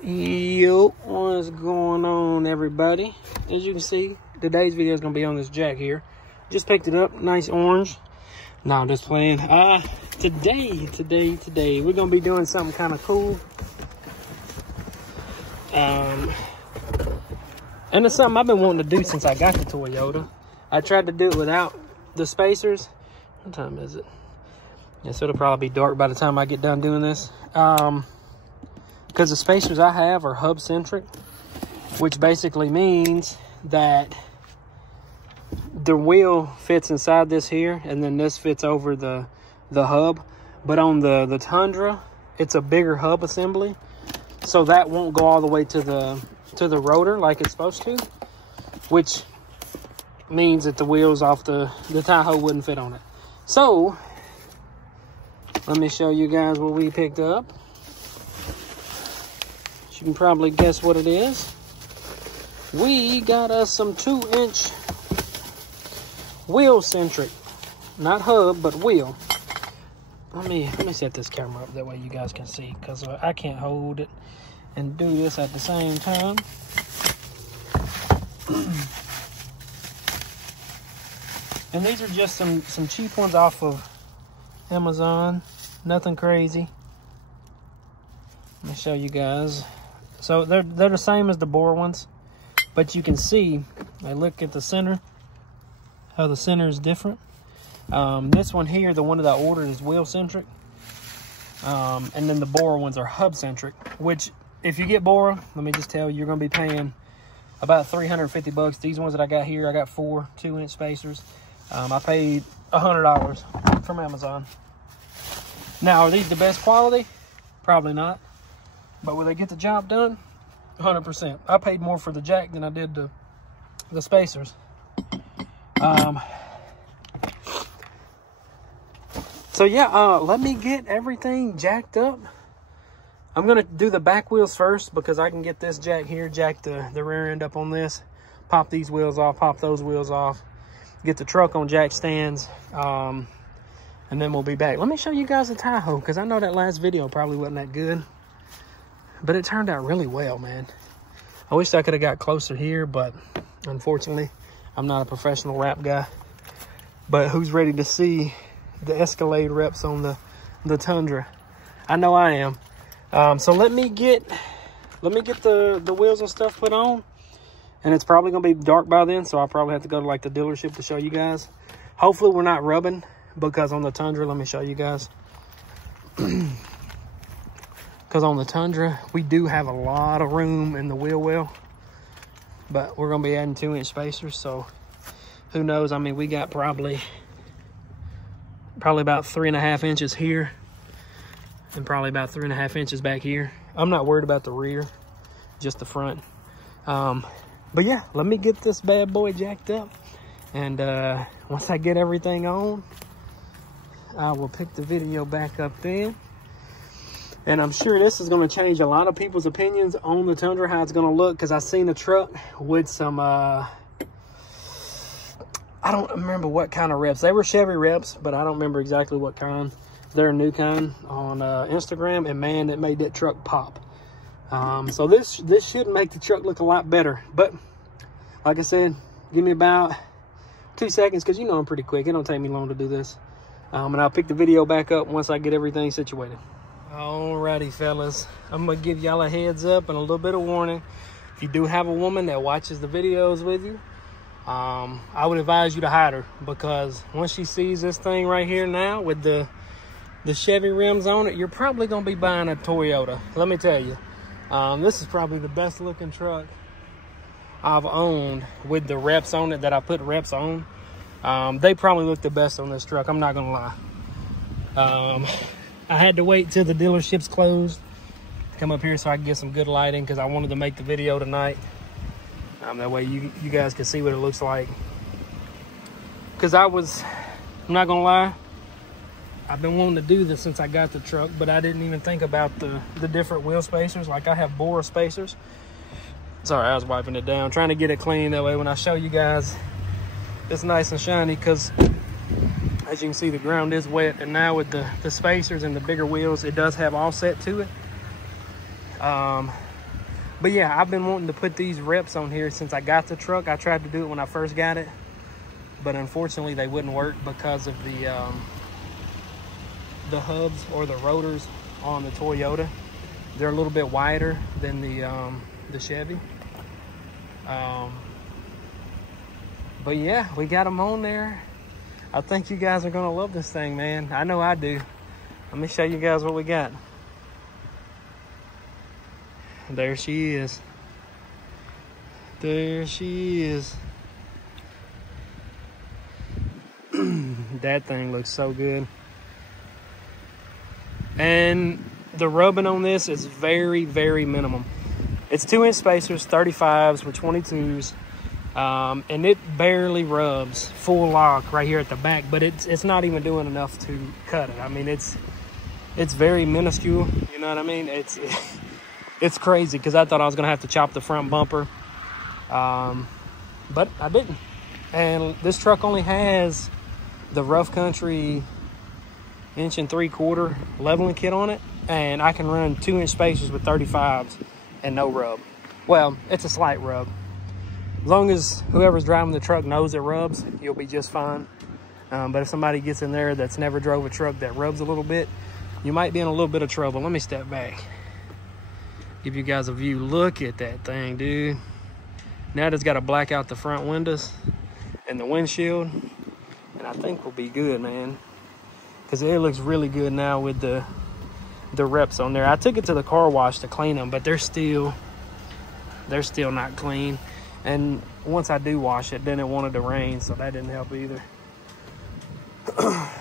Yo, what's going on, everybody? As you can see, today's video is gonna be on this jack here. Just picked it up, nice orange. No, I'm just playing. Today we're gonna be doing something kind of cool. And it's something I've been wanting to do since I got the Toyota. I tried to do it without the spacers. What time is it? Yes, it'll probably be dark by the time I get done doing this. Because the spacers I have are hub centric, which basically means that the wheel fits inside this here, and then this fits over the hub. But on the Tundra, it's a bigger hub assembly, so that won't go all the way to the rotor like it's supposed to, which means that the wheels off the Tahoe wouldn't fit on it. So let me show you guys what we picked up. You can probably guess what it is. We got us some 2-inch wheel centric, not hub, but wheel. Let me set this camera up, that way you guys can see, because I can't hold it and do this at the same time. And these are just some cheap ones off of Amazon, nothing crazy. Let me show you guys. So they're the same as the Bore ones, but you can see, I look at the center, how the center is different. This one here, the one that I ordered, is wheel centric. And then the Bore ones are hub centric, which if you get Bore, let me just tell you, you're gonna be paying about 350 bucks. These ones that I got here, I got 4 2-inch spacers. I paid $100 from Amazon. Now, are these the best quality? Probably not. But will they get the job done? 100%. I paid more for the jack than I did the spacers. So yeah, let me get everything jacked up. I'm gonna do the back wheels first, because I can get this jack here, jack the rear end up on this, pop these wheels off, pop those wheels off, get the truck on jack stands, and then we'll be back. Let me show you guys the Tahoe, because I know that last video probably wasn't that good, but it turned out really well, man. I wish I could have got closer here, but unfortunately, I'm not a professional rap guy. But who's ready to see the Escalade reps on the Tundra? I know I am. So let me get the wheels and stuff put on, and it's probably gonna be dark by then, so I'll probably have to go to like the dealership to show you guys. Hopefully we're not rubbing, because on the Tundra, let me show you guys. Because on the Tundra, we do have a lot of room in the wheel well, but we're gonna be adding 2-inch spacers, so who knows? I mean, we got probably about 3.5 inches here, and probably about 3.5 inches back here. I'm not worried about the rear, just the front. But yeah, let me get this bad boy jacked up, and once I get everything on, I will pick the video back up then. And I'm sure this is going to change a lot of people's opinions on the Tundra, how it's going to look, because I seen the truck with some, I don't remember what kind of reps. They were Chevy reps, but I don't remember exactly what kind. They're a new kind on Instagram, and man, it made that truck pop. So this should make the truck look a lot better. But like I said, give me about 2 seconds, because you know I'm pretty quick. It don't take me long to do this. And I'll pick the video back up once I get everything situated. Alrighty, fellas, I'm gonna give y'all a heads up and a little bit of warning. If you do have a woman that watches the videos with you, I would advise you to hide her, because once she sees this thing right here now with the Chevy rims on it, you're probably gonna be buying a Toyota. Let me tell you, this is probably the best looking truck I've owned with the reps on it that I put reps on. They probably look the best on this truck, I'm not gonna lie. I had to wait till the dealership's closed to come up here so I could get some good lighting, because I wanted to make the video tonight. That way you guys can see what it looks like. Because I'm not gonna lie, I've been wanting to do this since I got the truck, but I didn't even think about the different wheel spacers. Like, I have Bore spacers. Sorry, I was wiping it down, trying to get it clean, that way when I show you guys, it's nice and shiny, because as you can see, the ground is wet, and now with the spacers and the bigger wheels, it does have offset to it. But yeah, I've been wanting to put these reps on here since I got the truck. I tried to do it when I first got it, but unfortunately they wouldn't work because of the hubs or the rotors on the Toyota. They're a little bit wider than the Chevy. But yeah, we got them on there. I think you guys are gonna love this thing, man. I know I do. Let me show you guys what we got. There she is. There she is. That thing looks so good. And the rubbing on this is very, very minimum. It's 2-inch spacers, 35s with 22s. And it barely rubs full lock right here at the back, but it's not even doing enough to cut it. I mean, it's very minuscule, you know what I mean? It's crazy because I thought I was gonna have to chop the front bumper, but I didn't. And this truck only has the Rough Country 1 3/4 leveling kit on it, and I can run 2-inch spacers with 35s and no rub. Well, it's a slight rub. As long as whoever's driving the truck knows it rubs, you'll be just fine. But if somebody gets in there that's never drove a truck that rubs a little bit, you might be in a little bit of trouble. Let me step back, give you guys a view. Look at that thing, dude. Now it's got to black out the front windows and the windshield, and I think we'll be good, man, because it looks really good now with the reps on there. I took it to the car wash to clean them, but they're still not clean. And once I do wash it, then it wanted to rain, so that didn't help either.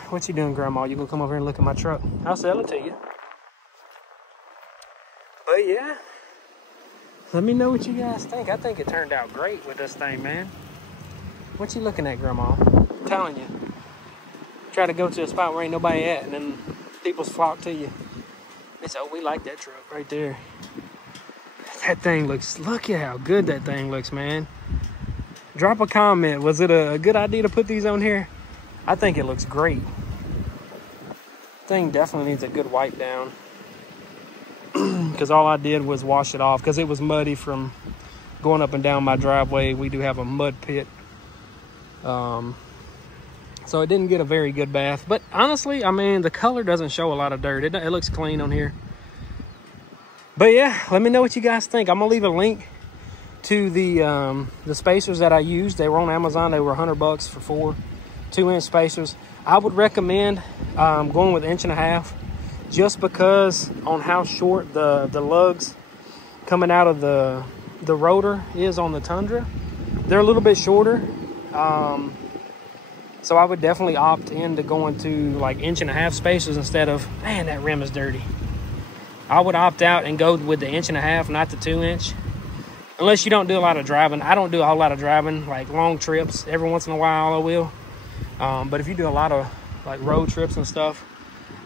What you doing, Grandma? You gonna come over here and look at my truck? I'll sell it to you. But yeah, let me know what you guys think. I think it turned out great with this thing, man. What you looking at, Grandma? I'm telling you. Try to go to a spot where ain't nobody at, and then people flock to you. They say, oh, we like that truck right there. That thing looks, look at how good that thing looks, man. Drop a comment. Was it a good idea to put these on here? I think it looks great. Thing definitely needs a good wipe down. Because all I did was wash it off because it was muddy from going up and down my driveway. We do have a mud pit. So it didn't get a very good bath. But honestly, I mean, the color doesn't show a lot of dirt. It looks clean on here. But yeah, let me know what you guys think. I'm gonna leave a link to the spacers that I used. They were on Amazon. They were $100 for 4 2-inch spacers. I would recommend going with 1.5 inches, just because on how short the lugs coming out of the rotor is on the Tundra. They're a little bit shorter. So I would definitely opt into going to like 1.5 inch spacers instead of, man, that rim is dirty. I would opt out and go with the 1.5 inch, not the 2-inch. Unless you don't do a lot of driving. I don't do a whole lot of driving, like long trips. Every once in a while I will. But if you do a lot of like road trips and stuff,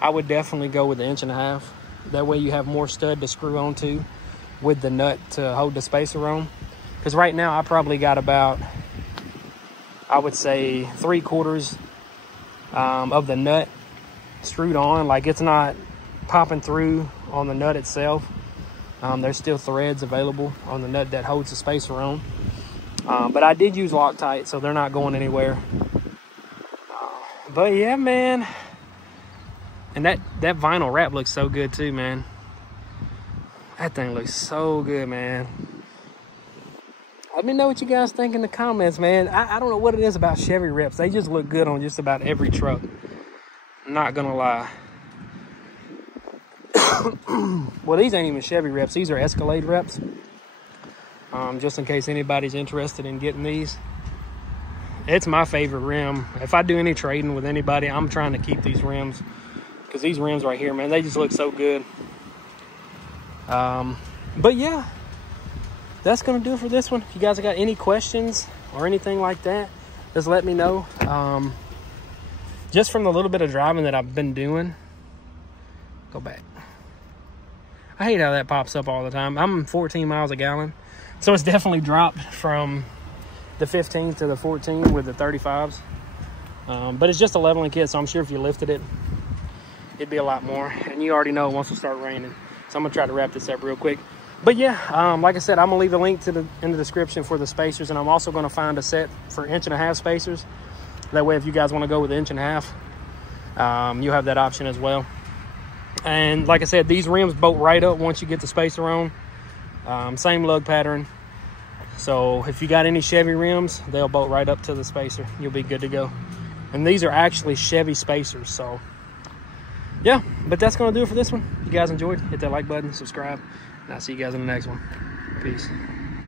I would definitely go with the 1.5 inch. That way you have more stud to screw onto with the nut to hold the spacer on. Because right now I probably got about, I would say 3/4 of the nut screwed on. Like, it's not popping through on the nut itself. There's still threads available on the nut that holds the spacer on. But I did use Loctite, so they're not going anywhere. But yeah, man. And that vinyl wrap looks so good too, man. That thing looks so good, man. Let me know what you guys think in the comments, man. I don't know what it is about Chevy reps. They just look good on just about every truck. I'm not gonna lie. Well, these ain't even Chevy reps. These are Escalade reps. Just in case anybody's interested in getting these. It's my favorite rim. If I do any trading with anybody, I'm trying to keep these rims. Because these rims right here, man, they just look so good. But yeah, that's going to do it for this one. If you guys got any questions or anything like that, just let me know. Just from the little bit of driving that I've been doing. Go back. I hate how that pops up all the time. I'm 14 miles a gallon. So it's definitely dropped from the 15 to the 14 with the 35s. But it's just a leveling kit, so I'm sure if you lifted it, it'd be a lot more. And you already know it wants to start raining. So I'm going to try to wrap this up real quick. But yeah, like I said, I'm gonna leave the link in the description for the spacers, and I'm also gonna find a set for 1.5" spacers. That way, if you guys want to go with 1.5", you have that option as well. And like I said, these rims bolt right up once you get the spacer on. Same lug pattern. So if you got any Chevy rims, they'll bolt right up to the spacer. You'll be good to go. And these are actually Chevy spacers. So yeah, but that's gonna do it for this one. If you guys enjoyed, hit that like button, subscribe, and I'll see you guys in the next one. Peace.